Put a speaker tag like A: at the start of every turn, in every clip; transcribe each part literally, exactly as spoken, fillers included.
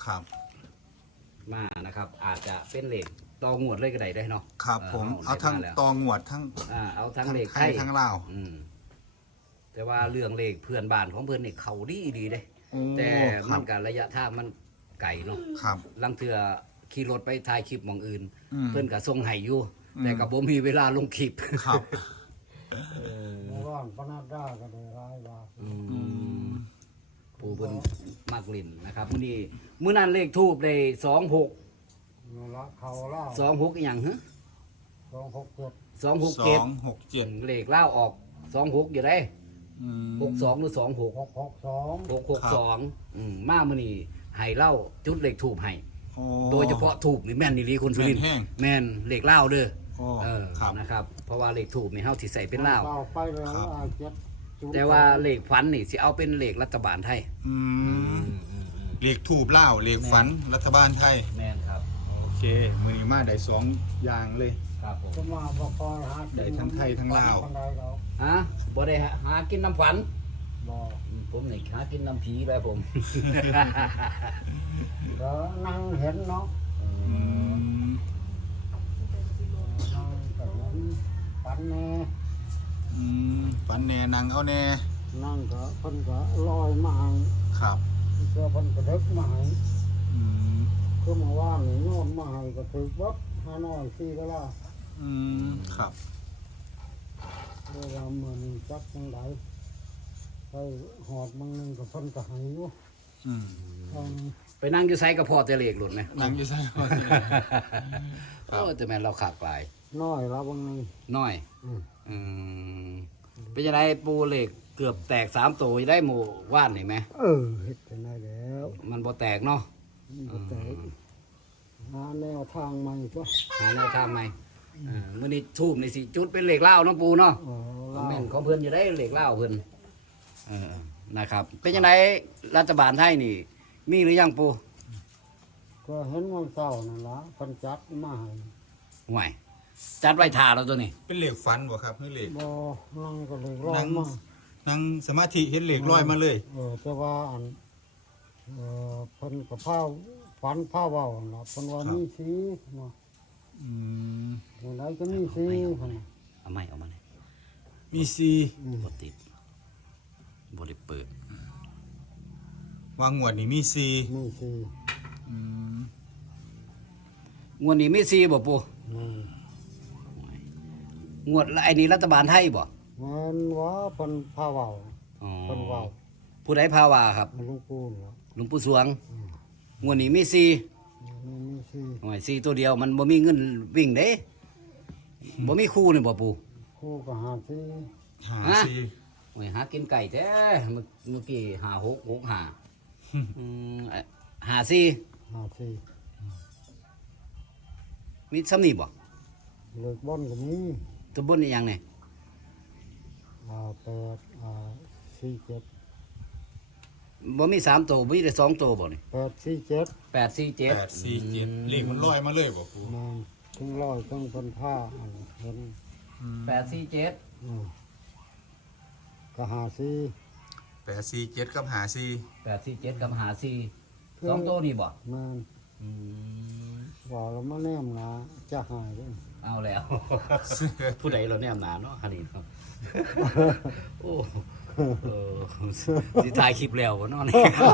A: ครับ
B: มานะครับอาจจะเป็นเหล็กตองวดเลยก็ได้ได้เนาะ
A: ครับผมเอาทั้งตองหวดทั้ง
B: อ่าเอาทั้งเหล็ก
A: ไทยทั้งลาว
B: อืมแต่ว่าเรื่องเหล็กเพื่อนบ้านของเพื่อนนี่เขาดีดีเด้
A: โอ้
B: แต่
A: ครั
B: มั
A: บ
B: นกับระยะทางมันไกลเนาะ
A: ครับ
B: ลังเทือขี่รถไปถ่ายคลิปหมองอื่น
A: อืม
B: เพื่อนกับทรงไห้อยู่
A: อืม
B: แต่กับผมมีเวลาลงคลิป
A: ครับ
C: เมื่อวานพนักได้ก็ได้ร้ายบาท
B: อืมปูเพิ่นมากลิ่นนะครับมื้อนี้มื้อนั้นเลขทูบได้สองหก
C: เมื่อละเขาเล่า
B: สองหกอีหยังฮะ
C: สองหกเจ็ด
B: สองหก
A: สอ
B: เจ็ด
A: งหกเจ็ด
B: เลขเล่าออกสองหกอยู่ได้
A: อืม
B: หกสองหรือสองหก
C: หกหกสอง
B: หกหกสองอืมมามื้อนี้ให้เล่าจุดเลขทูบให้
A: โอ้
B: โดยเฉพาะทูบนี่แม่นนี่ลีคนสุรินทร์
A: แม่นแห้ง
B: แม่นเลขเล่าเด้อ
A: โอ้
B: เออ
A: ครับ
B: นะครับ เพราะว่าเลขทูบนี่เฮาสิใส่เป็นเล่า
C: เราไปแล้ว
A: ครับ
C: อ่าเจ็ดศูนย์
B: แต่ว่าเลขฟันนี่สิเอาเป็นเลขรัฐบาลไทย
A: อืมเลขถูบเล่าเลขฝันรัฐบาลไทย
B: แม่นครับ
A: โอเคมือนี้มาได้สองอย่างเลย
B: ครับผม
C: ก็มาบอกคอยหา
A: ได้ทั้งไทยทั้งลาว
C: คนใดเรา
B: ฮะบ่ได้หากินน้ำฝัน
C: บอก
B: ผมนี่หากินน้ำผีแบบผม
C: เดี๋ยวนั่งเห็นเนาะ
A: อืม
C: นั่งก็เห็นปันแน่
A: อืมฝันแน่นางเอาแน่
C: นั่งก็เพิ่นก็ลอยมาให้
A: ครับ
C: เสื้อเพิ่นก็เด็กมาให้
A: อืม
C: คือเมื่อวานนี่โยนมาให้ก็ถือวัดห้าน้อยสี่ก็ล่ะ
A: อืมครับ
C: เวลามันจักจังไดไปหอดมึงนึงก็เพิ่นก็ให้อยู่
A: อืม
C: อืม
B: ไปนั่งอยู่ไซกับพ่อแต่เลขหลุดไหม
A: นางอยู่ใส่ว่า
B: โอ้แต่แม่นเราขาดปลาย
C: น้อยละบางนึง
B: น้อย
C: อืม
B: อืมเป็นยังไงปูเหล็กเกือบแตกสามตัวได้หมู่ว่านเห็นไหม
C: เออเฮ็ดจังไดแล้ว
B: มันบ่แตกเนาะ
C: บ่แต่หาแนวทางใหม่ก็
B: หาแนวทางใหม่อ่ามื่อนี้ทูบนี่สิจุดเป็นเหล็กเหล้าเนาะปูเนาะ
C: อ๋อ
B: คอ
C: ลาม
B: เมนต์ของเพื่อนอยู่ได้เหล็กเหล้าเพื่อนเออนะครับ เป็นยังไงรัฐบาลไทยนี่ มีหรือยังปู
C: ก็เห็นวันเสาร์นั่นล่ะเพิ่นจัดมาให้
B: ห่วยจัดไว้ทาแล้วตัวนี้
A: เป็นเหล็กฝันบ่ครับนี่เหล็ก
C: บ่นั่งก็เลยรอ
A: นั่ง
C: มา
A: นั่งสมาธิเห็นเหล็กลอยมาเลย
C: เออแต่ว่าอันเอ่อเพิ่นก็พาฝันพาเว้านั่นล่ะเพิ่นว่ามีสีเนาะ
A: อืม
C: จังไดก็มีสีเพิ่นน่ะ
B: เอาไม่เอามาเลย
A: มีซี
C: อืม
B: บติดบได้เปิด
A: วางงวดนี่มีซี
C: มีสี
A: อืม
B: งวดนี้มีซีบ่ปู
C: อืม
B: งวดไอ้นี่รัฐบาลไทยบ่
C: มันว่าเพิ่นพาเว้า
B: อ๋อ
C: เพิ่นเว้า
B: ผู้ใดพาวาครับ
C: หลวงปู่เนาะ
B: หลวงปู่สวงงวดนี้มีซี
C: มีมีสี
B: หน่อยซีตัวเดียวมันบ่มีเงินวิ่งเด้บ่มีคู่นี่บ่ปู่
C: ครูก็หาสี
A: หา
B: ฮะ
A: ซี
B: โอ้ยหากินไก่แท้เมื่อเมื่อกี้หาหกหกหาอืมเอ่อหาซี
C: หาสี
B: มีซ้ำนี่บ่
C: เลิกบ่อนก็มี
B: ตัวบนนี่ยังนี่
C: อ่าแปดอ่าสี่เจ็ด
B: บ่มีสามตัวบ่มีแต่สองตัวบ่นี่
C: แปดสี่เจ็ด
B: แปดสี่เจ็ด
A: แปดซีเจ็ดเหล็กมันลอยมาเลยบ่ครู
C: มันถึงร้อยต้องเป็นผ้าอันเห็น
B: แปดสี่เจ็ด
C: อืมก็หาสี
A: แปดซีเจ็ดกับหาซี
B: แปดสี่เจ็ดกับหาซีสองตัวนี่บ่
C: มัน
B: อืม
C: บอกแล้วมาแนมนะจะหายด้วย
B: เอาแล้ว ผู้ใดเราแนมหนาเนาะคันนี้ครับ โอ้เออสิถ่ายคลิปแล้วบ่เนาะนี่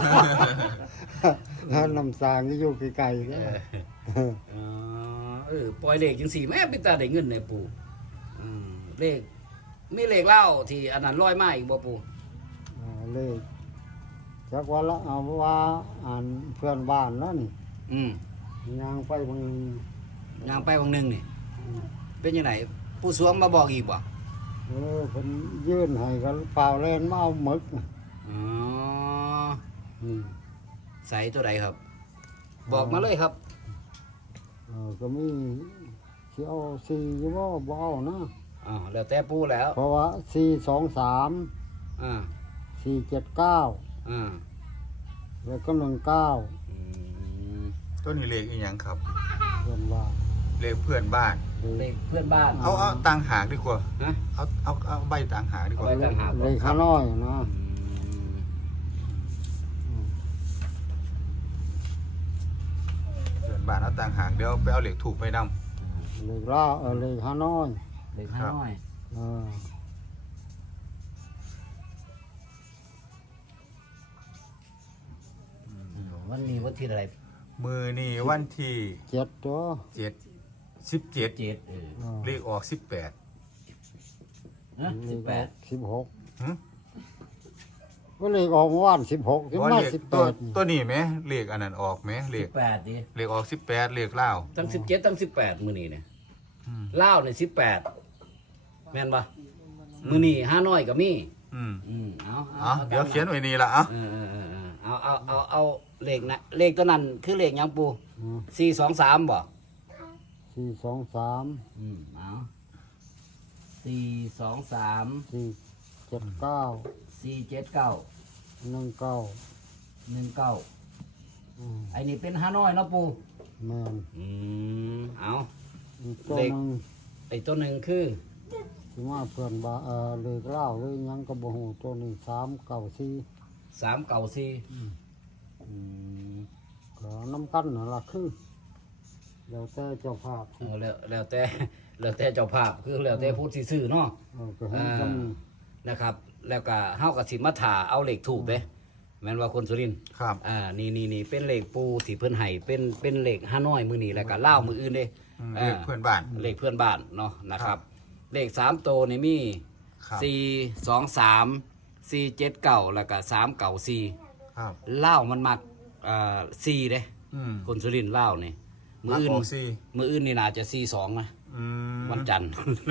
C: แล้วน้ำสางก็อยู่ไกลๆ
B: เอ
C: ก็
B: อเออเออปล่อยเลขจังสี่แม่เป็นตาได้เงินในปู่อืมเลขมีเลขเล่าที่อันนั้นร้อยมาอีกบ่ปู่
C: อ่าเลยจักว่าละเอาว่าอ่านเพื่อนบ้านแล้วนี่
B: อืม
C: ยางไปบาง
B: ย่างไปวันหนึงนี่เป็นยังไงผู้สวงมาบอกอีกบ่
C: เออเพิ่นยื่นให้กันเปล่าแลนมาเอาหมึกน่ะ
B: อ๋อ
C: อืม
B: ใส่ตัวใดครับ บอกมาเลยครับ
C: เออก็มีสิเอาสี่อยู่บ่บ่เอานะ
B: อ๋อแล้วแต่ปู่แล้ว
C: เพราะว่าสี่สองสาม
B: อ่า
C: สี่เจ็ดเก้า
B: อ่า
C: แล้วก็หนึ่งเก้า
B: อืม
A: ต้นนี้เหล็กอีหยังครับ
C: เพิ่นว่า
A: เหล็กเพื่อนบ้าน
B: เลขเพื่อนบ้าน
A: เอาเอาต่างหากดีกว่า
B: ฮะ
A: เอาเอาเอาใบต่างหากดีกว่า
B: เอาใบต่างหาก
C: เลยขาน้อยนะ
B: อืม
A: บ้านเอาต่างหากเดี๋ยวไปเอาเหล็กถูกไปนำ
C: เลขล่าเออเลขฮานอย
B: เลขห้าน้อย
C: เออ
B: วันนี้วันที่อะไร
A: มือนี่วันที่
C: เจ็ดตัว
A: เจ็ดสิบเจ็ด
B: เจ็ดเออ
C: เออ
A: เลขออกสิบแปด
B: นะสิบแปด
C: สิบหก
A: หึ
C: ก็เลขออกเมื่อวานสิบหกสิบ
A: ว่า
C: มา
A: เลข
C: สิบแป
A: ตัว
C: ด
A: ตัวนี้ไหมเลขอันนั้นออกไหมเล
B: สิ
A: ข
B: บแปดดิ
A: เลขออกสิบแปดเลขเล่าว
B: ตั้งสิบเจ็ดตั้งสิบแปดมือนี้เนี่ย
A: อืม
B: เล่าวเนี่ยสิบแปดแม่นปะมือนี้ห้าน้อยก็มี
A: อืม
B: อืมเอา
A: เอ๋อเดี๋ยวเขียนไว้นี่ละเอ่ะ
B: เออเออเออเออเอาเอาเอาเอาเลขนะเลขตัวนั้นคือเลขหยังปูสี่สองสามบ่
C: สี่สองสาม
B: อืมเอาสี่สองสาม
C: สี่เจ็ดเก้า
B: สี่เจ็ดเก้า
C: หนึ่งเก้า
B: หนึ่งเก้า
C: อืม
B: ไอ้นี่เป็นห้าน้อยเนาะปู
C: แม่น
B: อืมเอา
C: อีกตัว
B: เลข
C: หนึง
B: ไอ้ตัวหนึ่งคือ
C: ที่ว่าเพื่อนบาเออเลขเล่าหรือหยังกระบหูตัวนี้สามเก้าสี่
B: สามเก้าสี่อืม
C: ก็น้ำกันนั่นละคือแล้วแต่เจ้าภาพ
B: เอาแล้วแล้วแต่แล้วแต่เจ้าภาพคือแล้วแต่ผู้ที่ซื้อเนาะ
C: เออก็ให้
B: อ่า
C: จำนี้
B: นะครับ แล้วก็เฮากับสิมาถ่าเอาเหล็กถูกเด้แม่นว่าคนสุรินทร์
A: ครับ
B: อ่านี่นี่นี่เป็นเหล็กปูที่เพิ่นให้เป็นเป็นเหล็กห้าน้อยมือนี้แล้วก็เล่าวมืออื่นเด้
A: อืม
B: อ่า
A: เลขเพื่อนบ้าน
B: เหล็กเพื่อนบ้านเนาะนะครับเหล็กสามโตวนี่มี
A: ครับ
B: สี่สองสามสี่เจ็ดเก้าแล้วก็สามเก้าสี่
A: ครับ
B: เล่าวมันมักอ่าสี่เด้
A: อืม
B: คนสุรินทร์เล่าวนี่มืออื่น
A: มักออกสี่
B: มืออื่นนี่น่าจะสี่สองนะ
A: อืม
B: วันจันทร์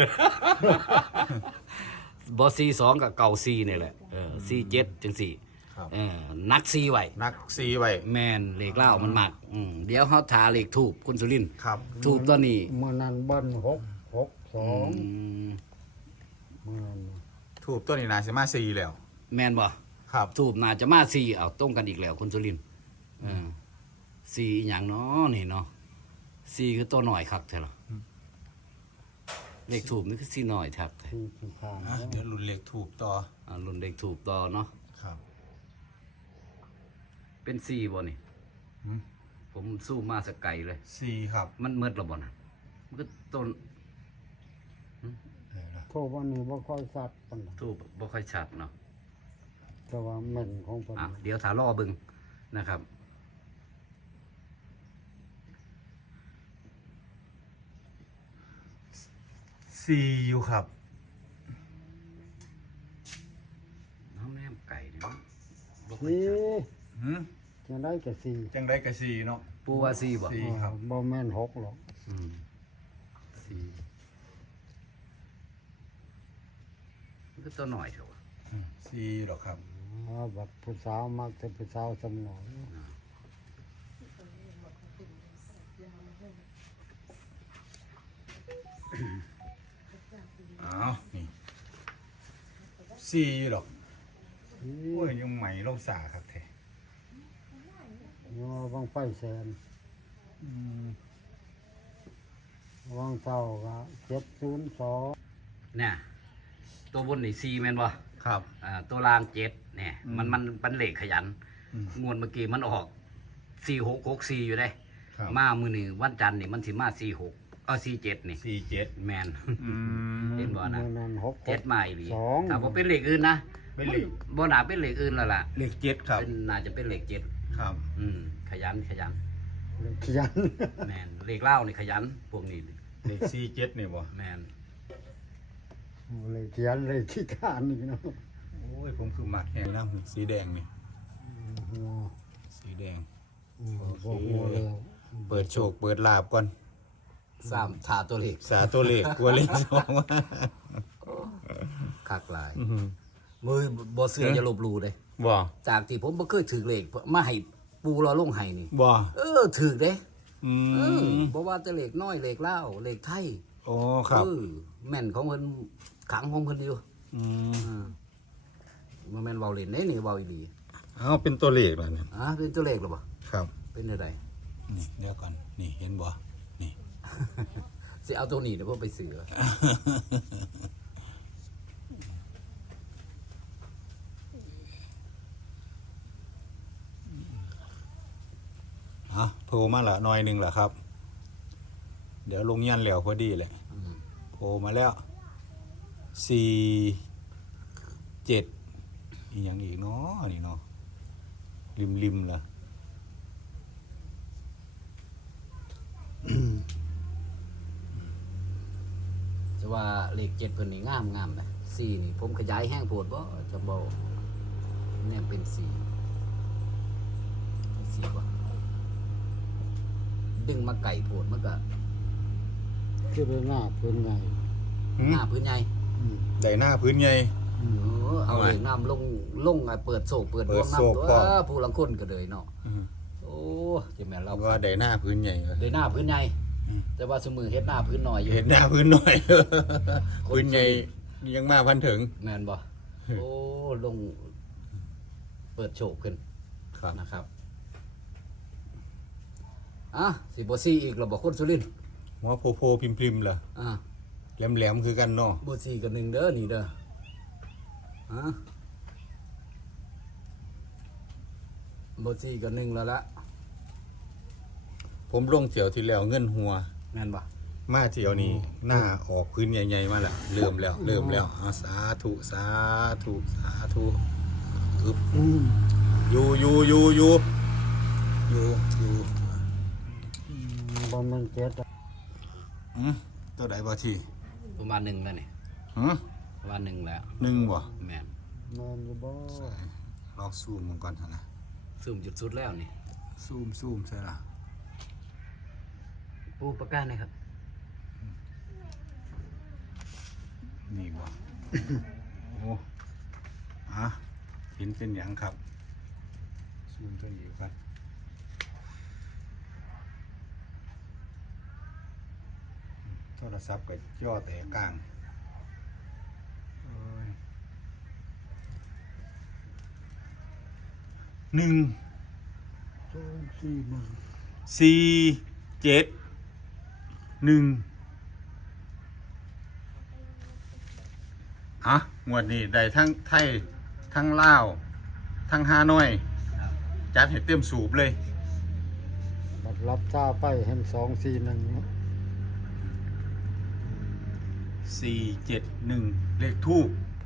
B: บอซีสองกับเก่าซีนี่แหละเออซีเจ็ดจังสี่
A: ครับ
B: เออนักซีไว้
A: นักซีไว้
B: แมนเหล็กเล่ามันมักอืมเดี๋ยวเขาทาเหล็กถูกคุณสุรินทร์
A: ครับ
B: ถูกตัวนี้
C: เมื่อนั้นเบิ้ลหกหกสอง
B: อืม
C: เมื่อนั้น
A: ถูกตัวนี้นาสิมาซีแล้ว
B: แมนบ่
A: ครับ
B: ถูกน่าจะมาซีเอาตรงกันอีกแล้วคุณสุรินทร์เออซีอหย่างเนาะนี่เนาะซีคือตัวหน่อยครับใช่หรอเหล็กถูกนี่คือซีหน่อยครับ
C: ที่ที่ผ่าน
A: อ่ะเดี๋ยวรุ่นเลขถูกต่อ
B: อ่ารุ่นเหล็กถูกต่อเนาะ
A: ครับ
B: เป็นซีบ่นี่
A: หืม
B: ผมสู้มาสกไกลเลย
A: ซีครับ
B: มันเมิดแล้วบ่นะมันก็ต้น
A: เออนะ
C: โทษวันนี้บ่ค่อยสัตว์ปานใด
B: ทูบบ่ค่อยชัดเนาะ
C: แต่ว่าแม่นของเพิ่น
B: อ่ะเดี๋ยวถาล่อเบึงนะครับ
A: ซีอยู่ครับ
B: น้ำแนมไก่เนี่ยมันบ่ค่อย
C: สี่
B: ชัด
A: หืม
C: จะได้กับสี่
A: จังได้กับซีเนาะ
B: ปูว่าซีบ่
A: ซี ครับ
C: บ่แม่นหกหรอก
B: อืมซีมันก็ตัวหน่อยเถอะวะ
A: อืมซีหรอกครับ
C: อ่าบัดผู้สาวมักแต่ผู้สาวสำนอย
A: อ้าวนี่ซีอยู่หรอก
C: สี่
A: โอ้ยยังใหม่ลงสาครับแท้
C: ยัวบางไฟแสน
A: อืม
C: วางเท่าก็เจ็ดศูนย์สอง
B: เนี่ยตัวบนนี่ซีแม่นบ่
A: ครับ
B: อ่าตัวล่างเจ็ดเนี่ย
A: อืม
B: มันมันเป็นเหล็กขยัน
A: อืม
B: งวดเมื่อกี้มันออกสี่หกหกสี่อยู่ได้
A: ครับ
B: มามือหนึ่งวันจันทร์นี่มันสิมาสี่หกเออสี่เจ็ดนี่
A: ซีเจ็ด
B: แมน
A: อืม
B: เห็นบ่นะ
C: เมื่อนั้นหก
B: เจ็ดมาอีหลี
C: สอง
B: ถ้าบ่เป็นเหล็กอื่นนะ
A: เป็นเลข
B: บ่น่าเป็นเหล็กอื่นแล้วล่ะ
A: เลขเจ็ดครับ
B: เป็นน่าจะเป็นเหล็กเจ็ด
A: ครับ
B: อืมขยันขยัน
C: เลขยัน
B: แมนเหล็กเหล้านี่ขยันพวกนี้
A: เลขซีเจ็ดนี่บ่
B: แมน
C: เลขยันเลขขี้ขานนี่เนาะ
A: โอ้ยผมคือหมักแห้งนะนี่สีแดงนี่
C: หัว
A: สีแดง
C: อืมบ่หัวเร็ว
A: เปิดโชคเปิดลาบก่อน
B: สามถาตัวเหล็ก
A: สาตัวเลขกลัวเลขสองมา
B: คักหลาย
A: อื้อหือ
B: มือบ่เสืออย่าลบหลู่เด้
A: บ่
B: จากที่ผมบ่เคยถือเหล็กมาให้ปูเราลงให้นี่
A: บ่
B: เออถือเด้
A: อื
B: เออ
A: ม
B: บ่ว่าจะเหล็กน้อยเหล็กเหล้าเหล็กไทย
A: โอ้ครับ
B: เออแม่นของเพิ่นขังของเพิ่นอยู่
A: อืม
B: อ่าบ่แม่นเว้าเล่นเด้นี่เว้าอีหลี
A: เอาเป็นตัวเลขแล้วเนี่ย
B: อ่าเป็นตัวเลขหรอบ่
A: ครับ
B: เป็นจังได
A: นี่เดี๋ยวก่อนนี่เห็นบ่นี่
B: สิเอาตัวนี้เดี๋ยวผมไปซื้อ
A: อ่ะโผล่มาละหน่อยหนึ่งแหละครับ เดี๋ยวลงยันเหลวพอดีเลย
B: อืม
A: โผล่มาแล้วสี่เจ็ดอีกอย่างอีกเนาะนี่เนาะริมริมๆล่ะ
B: จะว่าเลขเจ็ดเพิ่นนี่งามงามนะสี่นี่ผมขยายแห้งโพดบ่จะบ่เนี่ยเป็นสี่สี่บ่ดึงมาไก่โพดมันก็
C: คือไปหน้าเพิ่นไง
A: หืม
B: หน้าพื้นใหญ่
C: อืม
A: ได้หน้าพื้นไง
C: อืม
B: เออเอา
A: เอาไง
B: เลขน้ำลงลงไอ้เปิดโศกเปิด
A: เปิ
B: ดว
A: ด
B: ง
A: โศก
B: น้ำตัว
A: พร้อม
B: ผู้ลังคนก็เลยเนาะ
A: อืม
B: โอ้จะแม่นเรา
A: ว่าได้หน้าพื้นใหญ่
B: ได้หน้าพื้นใหญ่
A: อืม
B: แต่ว่าสมือเฮ็ดหน้าพื้นน้อยอยู่
A: เห็นหน้าพื้นหน่อย พื้นใหญ่ยังมาพันถึง
B: แม่นบ่โอ้ลงเปิดโฉกขึ้น
A: ครับ
B: นะครับอ่ะสิบ่ซี่อีกแล้วบ่คนสุรินทร์
A: หัวโพโพพิมพ์พิมพ์ล่ะ
B: อ่ะ
A: แหลมแหลมๆคือกันเนาะ
B: บ่ซี่กับหนึ่งเด้อนี่เด้อฮะบ่ซี่กับหนึ่งแล้วละ
A: ผมลงเจียวที่แล้วเงินหัว
B: แม่นบ่
A: มาเจียวนี้หน้าออกพื้นใหญ่ๆมาแล้วเริ่มแล้ว เริ่มแล้วเอาสาธุสาธุสาธุอึบ
C: อืม
A: อยู่อยู่อยู่อยู่อยู่อยู่
C: อืมบ่แมันเจ็ดอะ
A: อืมตัวใดบ่ที่
B: ประมาณหนึ่งแล้วนี่
A: หือ
B: ประมาณหนึ่งแล้ว
A: หนึ่งบ่
B: แม่น
C: แม่นอยู่บ่
A: ลองซูมมันก่อนเถอะนะ
B: ซูมจุดสุดแล้วนี่
A: ซูมซูมใช่ละ
B: ปูประกาศหนะครับ
A: นี่บ่ โอ้อะเห็นเป็นอย่างครับ ซูมตัวนี้ครับโทรศัพท์ก็ย่อแต่กลางโอ้ยหนึ่ง
C: สองสี่หนึ่ง
A: สี่เจ็ดหนึ่งอ่ะงวดนี้ได้ทั้งไทย ทั้งลาว ทั้งฮานอย จัดให้เต็มสูบเลย
C: บัดรับชาไปเห็นสองสี่หนึ่งเนาะ
A: สี่เจ็ดหนึ่งเลขทูบ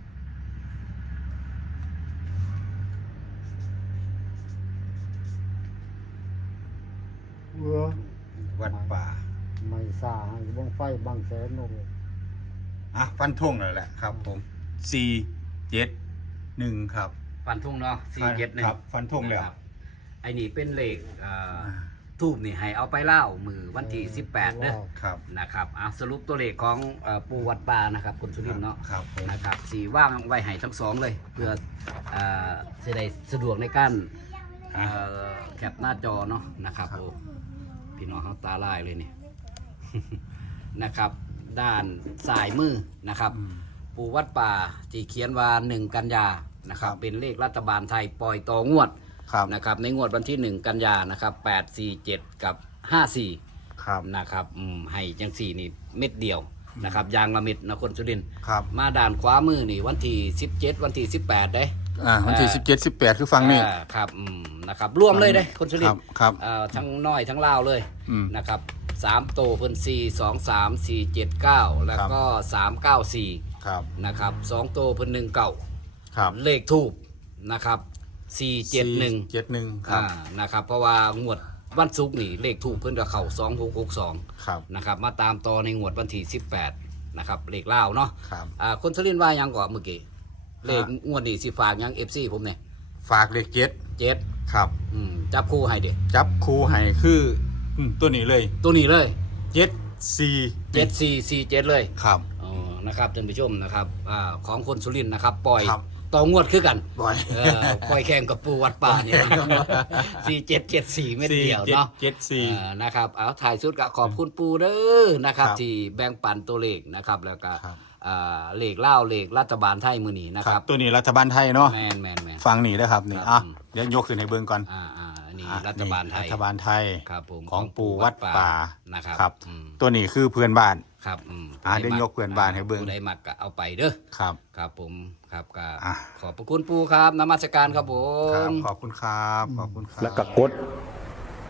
C: เอือ
A: วัดป่า
C: ไม่สาให้บ้งไฟบางแสนโอ้โห
A: อ่ะ ฟันธงนั่นแหละครับผมสี่เจ็ดหนึ่งครับ
B: ฟันทุ่งเนาะสี่เจ็ดหนึ่ง
A: ครับฟันธงแล้ว
B: นะครับไอ้นี่เป็นเลขอ่าทูบนี่ให้เอาไปเล่ามือวันที่สิบแปดเด้อ
A: ครับ
B: นะครับอ่ะสรุปตัวเลขของเอ่อปูวัดป่านะครับคุณสุรินทร์เนาะ
A: ครับผม
B: นะครับสีว่างไว้ให้ทั้งสองเลย เพื่ออ่าจะได้สะดวกในการเอ่อแคปหน้าจอเนาะนะครับโอ้พี่น้องเขาตาลายเลยนี่ นะครับ ด้านซ้ายมือนะครับ
A: อืม
B: ปูวัดป่าที่เขียนว่าหนึ่งกันยานะครับ
A: ครับ
B: เป็นเลขรัฐบาลไทยปล่อยต่องวด
A: ครับ
B: นะครับในงวดวันที่หนึ่งกันยานะครับแปดสี่เจ็ดกับห้าสี่
A: ครับ
B: นะครับอืมให้จังสี่นี่เม็ดเดียวนะครับยางละเม็ดนะคนสุรินทร์
A: ครับ
B: มาด่านขวามือนี่วันที่สิบเจ็ดวันที่สิบแปดได้
A: อ่าวันที่สิบเจ็ดสิบแปดคือฟังนี่
B: อ่าครับอืมนะครับรวมเลยได้คนสุริ
A: ครั
B: น
A: บ
B: ทร์
A: ครับ
B: อ่าทั้งน้อยทั้งลาวเลย
A: อืม
B: นะครับสามโตเพิ่นสี่สองสามสี่เจ็ดเก้าแล้วก็สามเก้าสี่
A: ครับ
B: นะครับสองโตเพิ่นหนึ่งเก้า
A: ครับ
B: เลขทูบนะครับสี่เจ็ดหนึ่ง
A: เจ็ดหนึ่งครับ
B: อ่านะครับเพราะว่างวดวันศุกร์นี่เลขทูบเพิ่นก็เข้าสองหกหกสอง
A: ครับ
B: นะครับมาตามต่อในงวดวันที่สิบแปดนะครับเลขเล่าวเนาะ
A: ครับ
B: อ่าคนสุรินทร์ว่าหยังก่อนเมื่อกี้
A: ฮะ
B: เลขงวดนี้สิฝากหยัง เอฟ ซี ผมเนี่ย
A: ฝากเลขเจ็ด
B: เจ็ด
A: ครับ
B: อืมจับคู่ให้เด็
A: จับคู่ให้คืออืมตัวนี้เลย
B: ตัวนี้เลย
A: เจ็ดสี่
B: เจ็ดสี่สี่เจ็ดเลย
A: ครับ
B: อ๋อนะครับท่านผู้ชมนะครับอ่าของคนสุรินทร์นะครับ ปล่อย
A: ครับ
B: ต่องวดคือกัน
A: บ่อย
B: เออปล่อยแข่งกับปูวัดป่าเนี่ยสี่เจ็ดเจ็ดสี่เม็ดเดียวเนาะ
A: เจ็ดสี่
B: อ่านะครับเอาถ่ายสุดก็ขอบคุณปูเด้อนะครับ
A: ครับ
B: ที่แบ่งปันตัวเลขนะครับแล้วก็
A: ครับ
B: อ่าเลขเล่าวเลขรัฐบาลไทยมือนี้นะ
A: ค
B: ค
A: รั
B: รั
A: บบ ตัวนี้รัฐบาลไทยเนาะ
B: แมนแมนแมน
A: ฟังนี่นะครับนี่
B: ครั
A: อ่ะ
B: บ
A: เดี๋ยวยกขึ้นให้เบิ่งก่อน
B: อ่าอ่าอันนี้
A: อ่ะ
B: รัฐบาลไท
A: นี่
B: ย
A: รัฐบาลไทย
B: ครับผม
A: ของปู่วัดป่า
B: นะครับ
A: ครับ
B: อืม
A: ตัวนี้คือเพื่อนบ้าน
B: ครับอืม
A: อ่าเดี๋ยวยกเพื่อนบ้านให้เบิ่ง
B: ผู้ใดมักก็เอาไปเด้อ
A: ครับ
B: ครับผมครับก็
A: อ่ะ
B: ขอบพระคุณปูครับนมัสการครับผ
A: ครับ
B: ม
A: ขอบคุณครับขอบคุณครับ
D: แล้วก็กด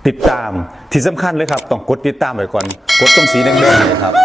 A: ติดตามที่สำคัญเลยครับต้องกดติดตามไว้ก่อนกดตรงสีแดงๆเลยครับ